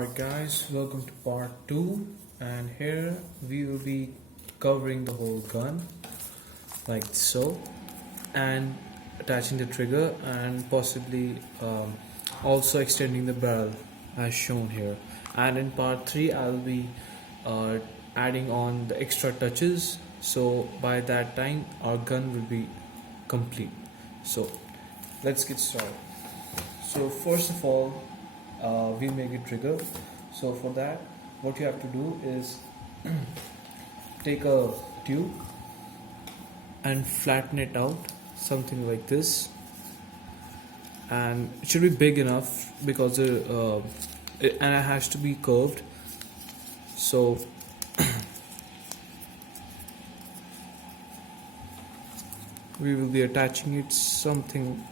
Alright guys, welcome to part 2, and here we will be covering the whole gun like so and attaching the trigger and possibly also extending the barrel as shown here. And in part 3 I'll be adding on the extra touches, so by that time our gun will be complete. So let's get started. So first of all, we make a trigger. So for that, what you have to do is take a tube and flatten it out, something like this, and it should be big enough because and it has to be curved. So we will be attaching it something,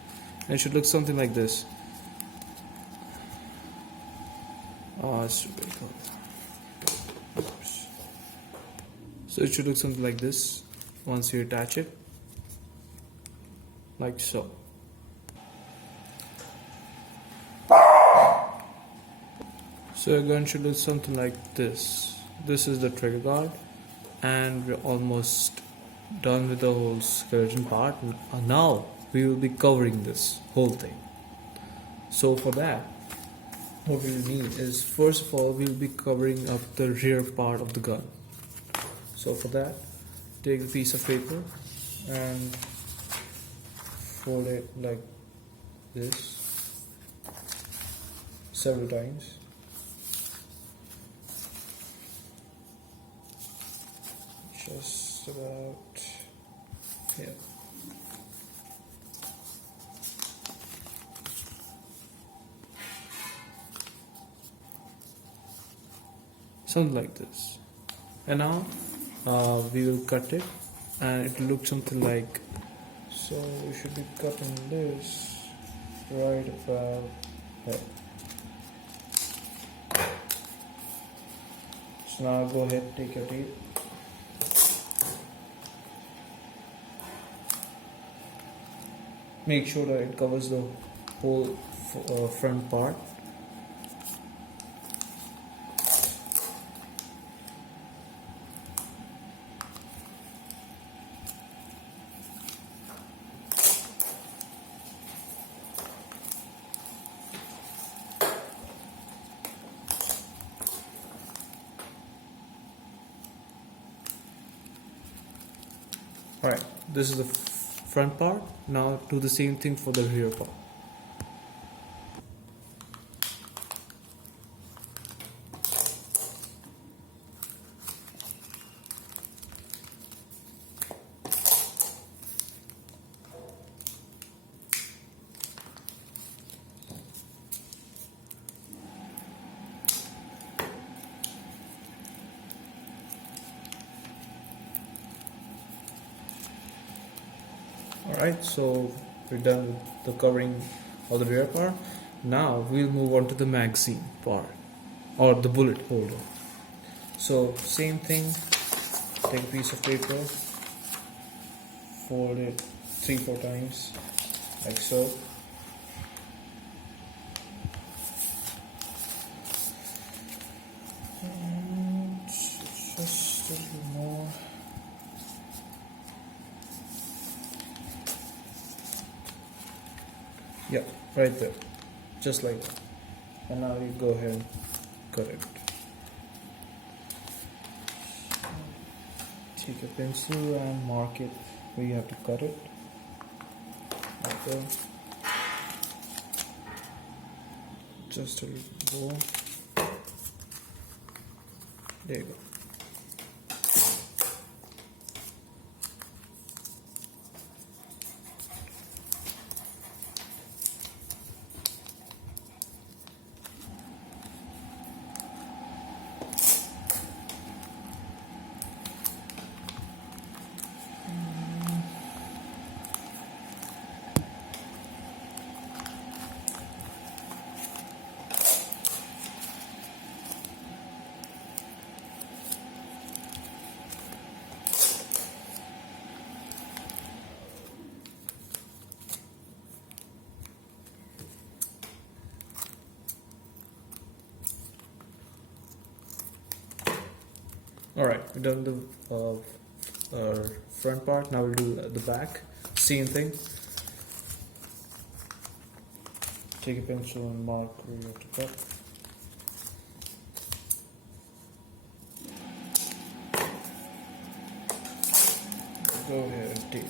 and it should look something like this. So it should look something like this once you attach it, like so. So your gun should look something like this. This is the trigger guard, and we're almost done with the whole skeleton part. Now we will be covering this whole thing. So for that, what we will need is, first of all, we will be covering up the rear part of the gun. So for that, take a piece of paper and fold it like this several times. Just about here. Something like this. And now we will cut it, and it will look something like so. We should be cutting this right about here. So now go ahead, take your tape, make sure that it covers the whole front part. Alright, this is the front part. Now do the same thing for the rear part. Alright, so we're done with the covering of the rear part. Now we'll move on to the magazine part, or the bullet holder. So same thing, take a piece of paper, fold it 3-4 times like so. And just a little more. Yeah, right there, just like that. And now you go ahead and cut it. Take a pencil and mark it where you have to cut it, like that. Just a little more. There you go. Alright, we've done the front part. Now we'll do the back. Same thing. Take a pencil and mark where you have to cut. Go ahead and tape.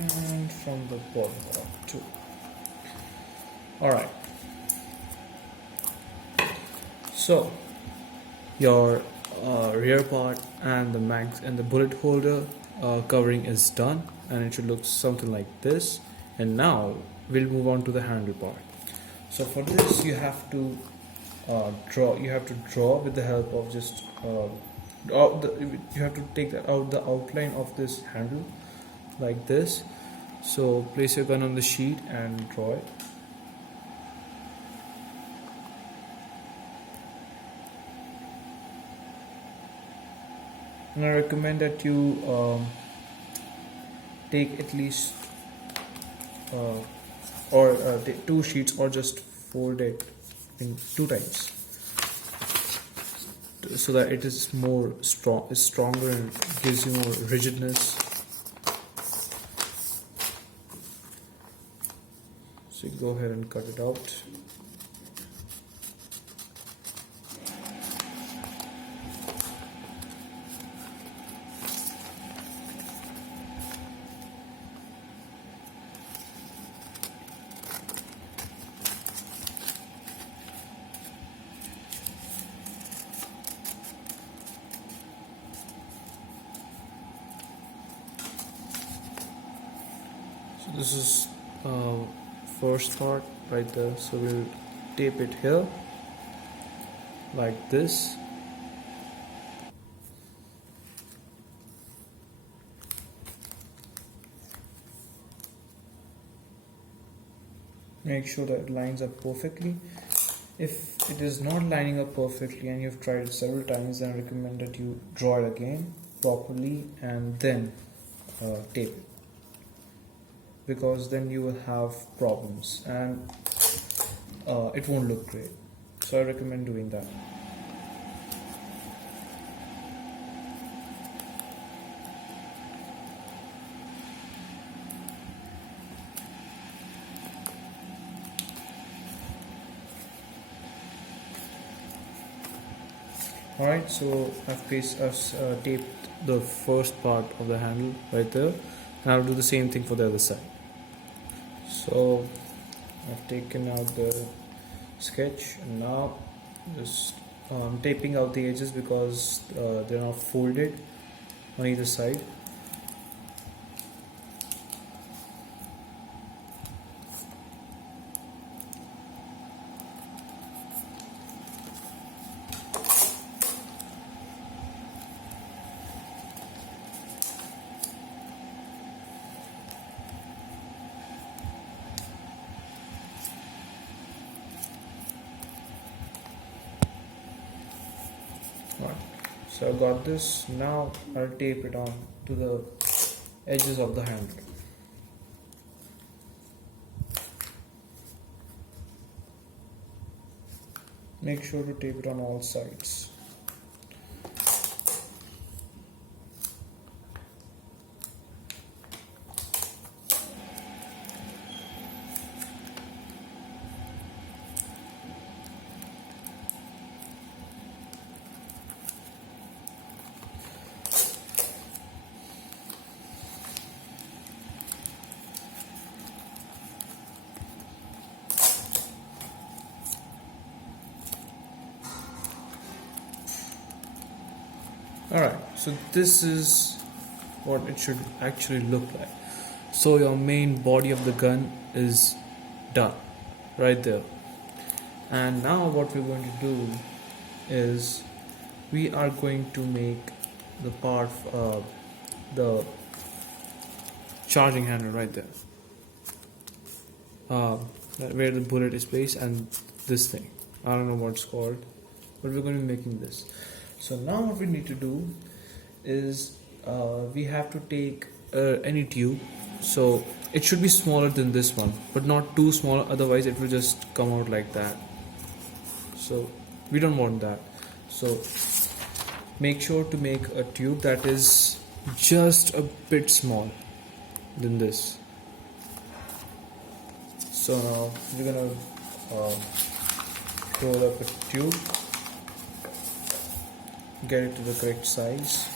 And from the bottom part too. Alright, so your rear part and the max and the bullet holder covering is done, and it should look something like this. And now we'll move on to the handle part. So for this you have to draw with the help of just you have to take out the outline of this handle like this. So place your gun on the sheet and draw it. And I recommend that you take at least take 2 sheets, or just fold it in 2 times, so that it is stronger and gives you more rigidness. So you go ahead and cut it out. So this is first part right there. So we'll tape it here like this. Make sure that it lines up perfectly. If it is not lining up perfectly and you've tried it several times, then I recommend that you draw it again properly and then tape it, because then you will have problems and it won't look great. So I recommend doing that. Alright, so I've taped the first part of the handle right there, and I'll do the same thing for the other side. So I've taken out the sketch, and now just taping out the edges because they're not folded on either side. Right. So I've got this. Now I'll tape it on to the edges of the handle. Make sure to tape it on all sides. Alright, so this is what it should actually look like. So your main body of the gun is done right there. And now what we're going to do is we are going to make the part the charging handle right there, uh, where the bullet is placed, and this thing, I don't know what it's called, but we're going to be making this. So now what we need to do is we have to take any tube. So it should be smaller than this one, but not too small, otherwise it will just come out like that. So we don't want that. So make sure to make a tube that is just a bit small than this. So now we're gonna roll up a tube, get it to the correct size.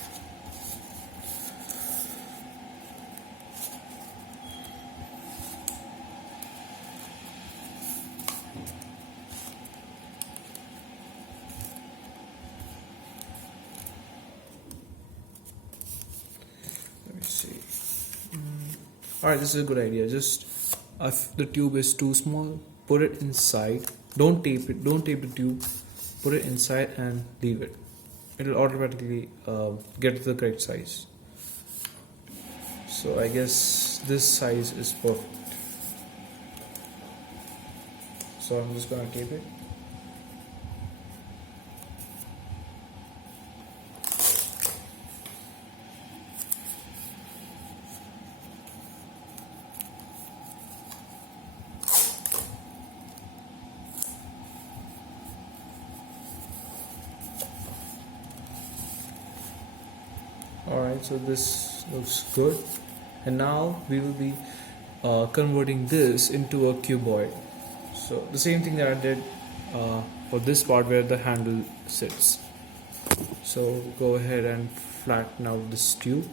Let me see. Alright, this is a good idea. Just if the tube is too small, put it inside. Don't tape it. Don't tape the tube. Put it inside and leave it. It will automatically get to the correct size. So I guess this size is perfect. So I'm just gonna tape it. Alright, so this looks good, and now we will be converting this into a cuboid. So the same thing that I did for this part where the handle sits. So go ahead and flatten out this tube.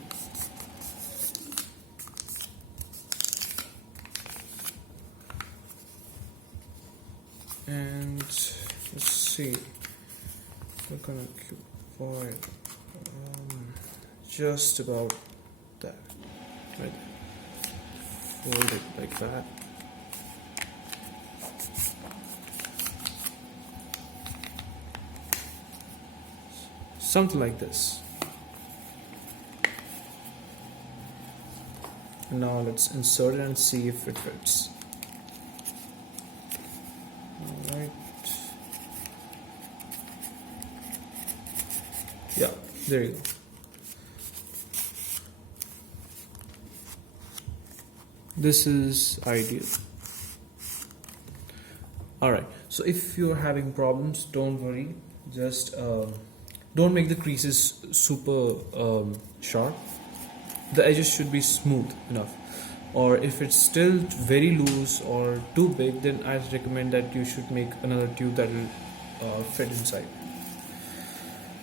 And let's see, look on a cuboid. Just about that, right there. Fold it like that. Something like this. Now let's insert it and see if it fits. Alright. Yeah, there you go. This is ideal. Alright, so if you're having problems, don't worry. Just don't make the creases super sharp. The edges should be smooth enough. Or if it's still very loose or too big, then I recommend that you should make another tube that will fit inside.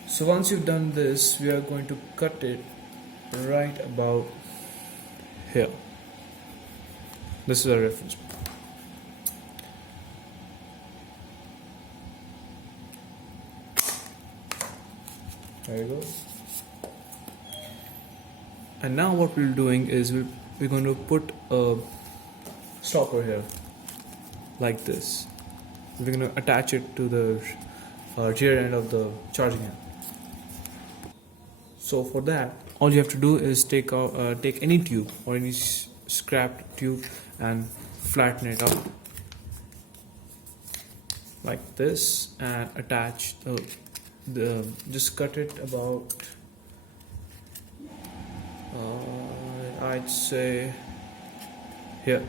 So once you've done this, we are going to cut it right about here. This is a reference. There you go. And now what we're doing is we're going to put a stopper here, like this. We're going to attach it to the rear end of the charging hand. So for that, all you have to do is take any tube or any scrapped tube and flatten it out like this and attach just cut it about I'd say here,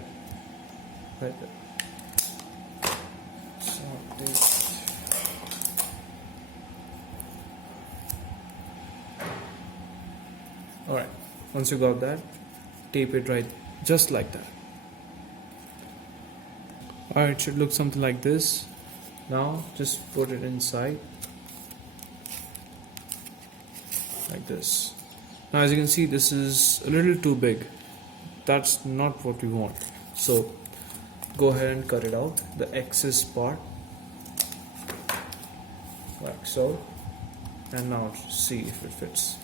right there. So alright, once you got that, tape it right just like that. Alright, it should look something like this. Now just put it inside like this. Now as you can see, this is a little too big. That's not what we want. So go ahead and cut it out, the excess part, like so. And now see if it fits.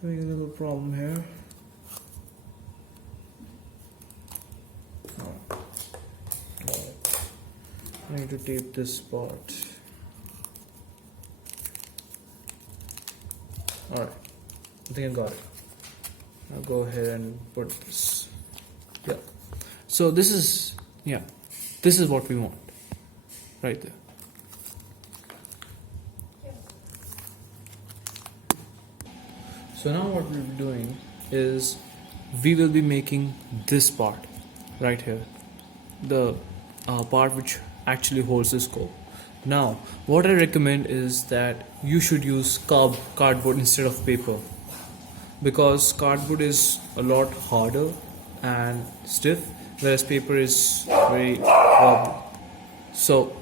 Having a little problem here. I need to tape this part. Alright, I think I got it. I'll go ahead and put this. Yeah. So this is, yeah, this is what we want. Right there. So now what we'll be doing is we will be making this part right here. The part which actually holds the scope. Now, what I recommend is that you should use cardboard instead of paper, because cardboard is a lot harder and stiff, whereas paper is very wobbly. So,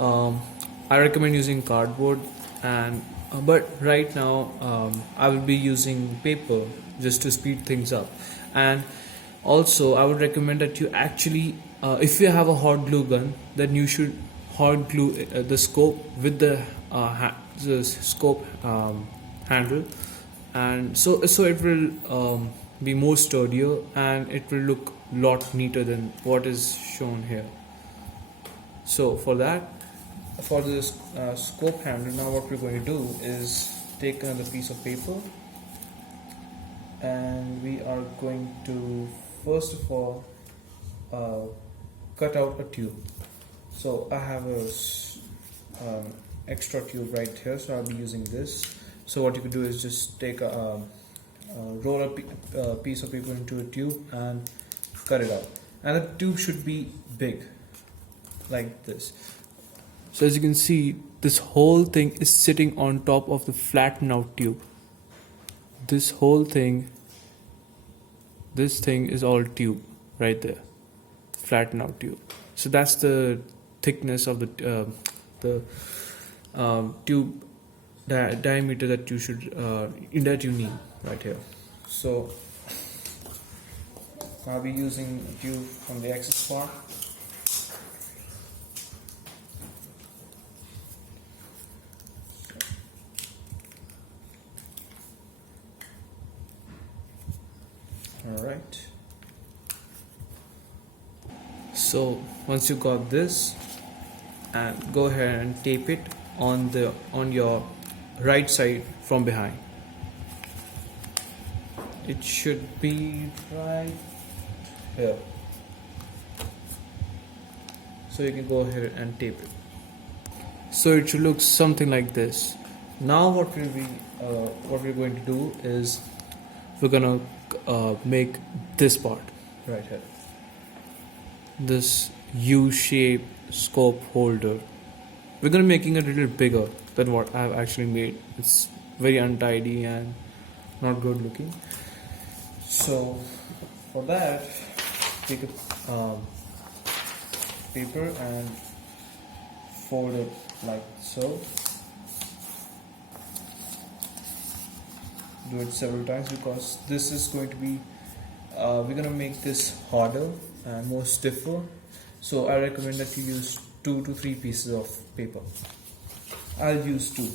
I recommend using cardboard, and but right now I will be using paper just to speed things up. And also, I would recommend that you actually, if you have a hot glue gun, then you should hot glue the scope with the scope handle, and so it will be more sturdier and it will look a lot neater than what is shown here. So for that, for this scope handle, now what we're going to do is take another piece of paper, and we are going to first of all cut out a tube. So I have a extra tube right here, so I'll be using this. So what you could do is just take roll a piece of paper into a tube and cut it out, and the tube should be big like this. So as you can see, this whole thing is sitting on top of the flattened out tube. This whole thing, this thing is all tube right there, flattened out tube. So that's the thickness of the tube diameter that you should that you need right here. So I'll be using a tube from the excess part. Alright. So once you got this, and go ahead and tape it on your right side from behind. It should be right here. So you can go ahead and tape it. So it should look something like this. Now what we're going to do is we're gonna make this part right here, this U-shaped scope holder. We're gonna making it a little bigger than what I've actually made. It's very untidy and not good looking. So for that, take a paper and fold it like so. Do it several times, because this is going to be we're going to make this harder and more stiffer. So I recommend that you use 2 to 3 pieces of paper. I'll use 2.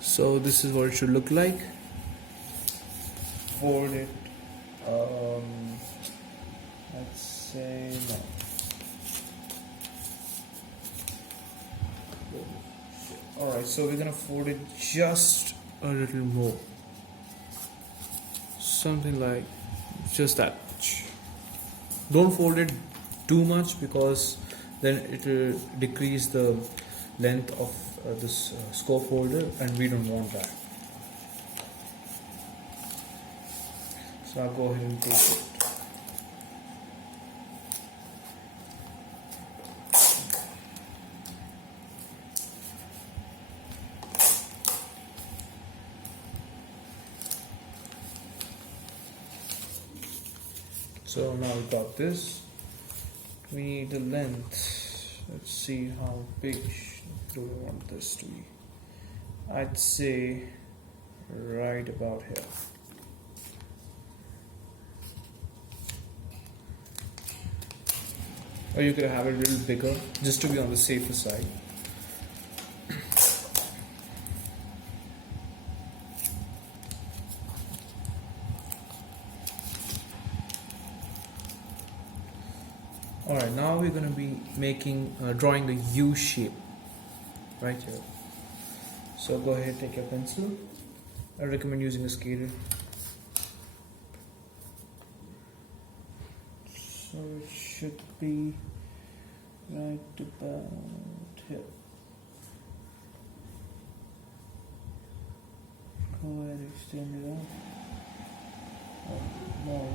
So this is what it should look like. Fold it, let's say no. Alright, so we're gonna fold it just a little more. Something like just that much. Don't fold it too much, because then it will decrease the length of this scope holder, and we don't want that. So I'll go ahead and take it. So now we got this. We need the length. Let's see how big do we want this to be. I'd say right about here. Or you could have it a little bigger just to be on the safer side. Alright, now we're going to be drawing the U shape right here. So go ahead, take your pencil. I recommend using a skater. So it should be right about here. Go ahead, extend it out. More.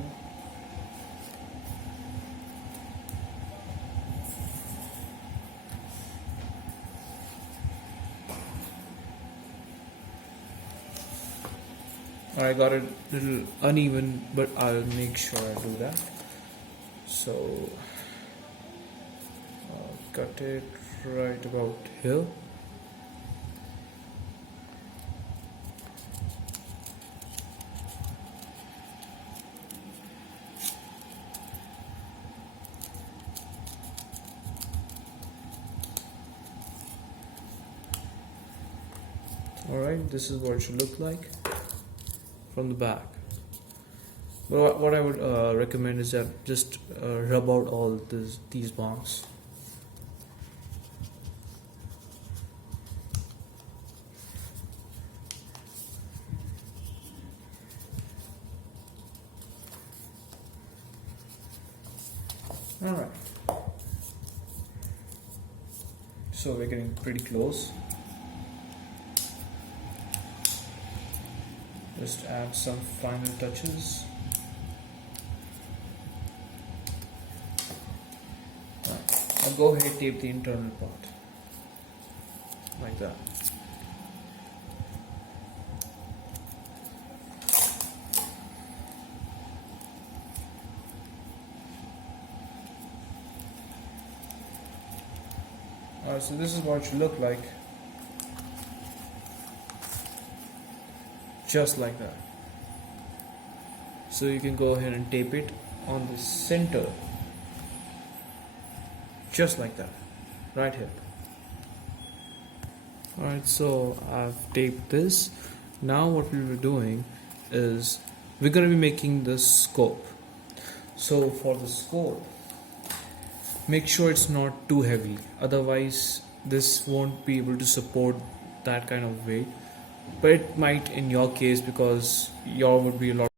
I got it a little uneven, but I'll make sure I do that. So I'll cut it right about here. Alright, this is what it should look like from the back. But what I would recommend is that just rub out all these marks. Alright, so we're getting pretty close. Just add some final touches. I'll go ahead and tape the internal part like that. Alright, so this is what it should look like. Just like that. So you can go ahead and tape it on the center, just like that, right here. Alright, so I've taped this. Now what we'll be doing is we're going to be making the scope. So for the scope, make sure it's not too heavy, otherwise this won't be able to support that kind of weight. But it might in your case, because your would be a lot